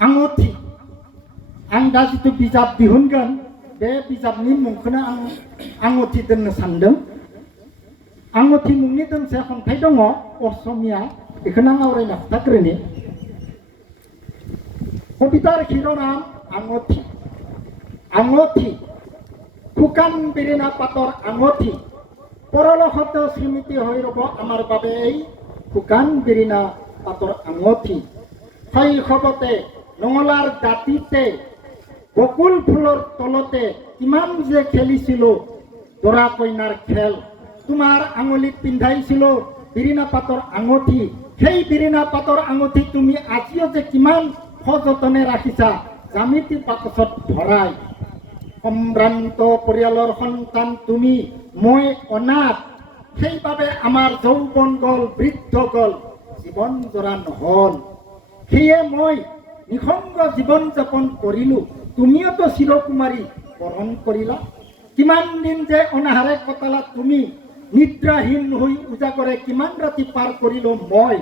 आंगथि आं दा जितु बिजाब दिहुनगोन बे बिजाबनि मुंखौनो आं आंगथि दोननो सानदों। आंगथि मुंनि दोंसे खन्थाइ दङ असमिया, बेखौनो आं आवरायना खोन्थाग्रोनि। कबितार शिरोनाम आंगथि। आंगथि শুকান বিৰিণা পাতৰ আঙঠি, পৰলোকত স্মৃতি হৈ ৰ'ব আমাৰ বাবে এই শুকান বিৰিণা পাতৰ আঙঠি। শৈশৱতে নঙলাৰ দাঁতিতে বকুল ফুলৰ তলতে কিমান যে খেলিছিলোঁ দৰা কইনাৰ খেল। তোমাৰ আঙুলিত পিন্ধাইছিলোঁ বিৰিণা পাতৰ আঙঠি। সেই বিৰিণা পাতৰ আঙঠি তুমি আজিও যে কিমান সযতনে ৰাখিছা জ্যামিতি বাকচত ভৰাই। সম্ভ্ৰান্ত পৰিয়ালৰ সন্তান তুমি, মই অনাথ। সেইবাবে আমাৰ যৌৱন গ'ল, বৃদ্ধ গ'ল, জীৱন জোৰা নহ'ল। সেয়ে মই নিসংগ জীৱন যাপন কৰিলোঁ, তুমিওতো চিৰকুমাৰী বৰণ কৰিলা। কিমান দিন যে অনাহাৰে কটালা তুমি, নিদ্ৰাহীন হৈ উজাগৰে কিমান ৰাতি পাৰ কৰিলোঁ মই।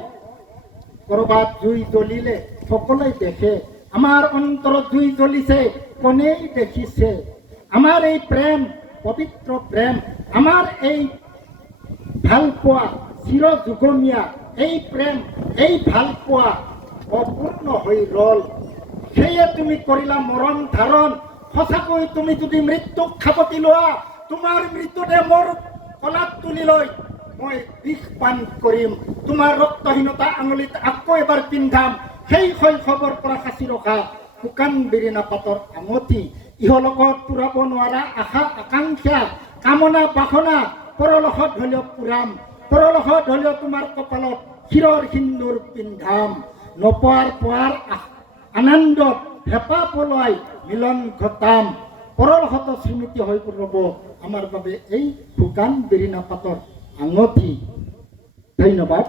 ক'ৰবাত জুই জ্বলিলে সকলোৱে দেখে, আমাৰ অন্তৰত জুই জ্বলিছে কোনেই দেখিছে। আমাৰ এই প্ৰেম, পবিত্ৰ প্ৰেম, আমাৰ এই ভালপোৱা চিৰযুগমীয়া এই প্ৰেম, এই ভালপোৱা অপূৰ্ণ হৈ ৰ'ল। সেয়ে তুমি কৰিলা মৰণ ধাৰণ। সঁচাকৈ তুমি যদি মৃত্যুক সাৱটি লোৱা, তোমাৰ মৃত্যুতে মোৰ কলাত তুলি লৈ মই বিষ পান কৰিম। তোমাৰ ৰক্তহীনতা আঙুলিত আকৌ এবাৰ পিন্ধাম সেই শৈশৱৰ পৰা সাঁচি ৰখা শুকান বিৰিণা পাতৰ আঙঠি। ইহলোকত পূৰাব নোৱাৰা আশা আকাংক্ষা, কামনা বাসনা পৰলোকত হ'লেও পূৰাম। পৰলোকত হ'লেও তোমাৰ কপালত শিৰৰ সিন্দুৰ পিন্ধাম। পোৱাৰ আনন্দত হেঁপাহ পলোৱাই মিলন ঘটাম। পৰলোকত স্মৃতি হৈ ৰ'ব আমাৰ বাবে এই শুকান বিৰিণা পাতৰ আঙঠি। ধন্যবাদ।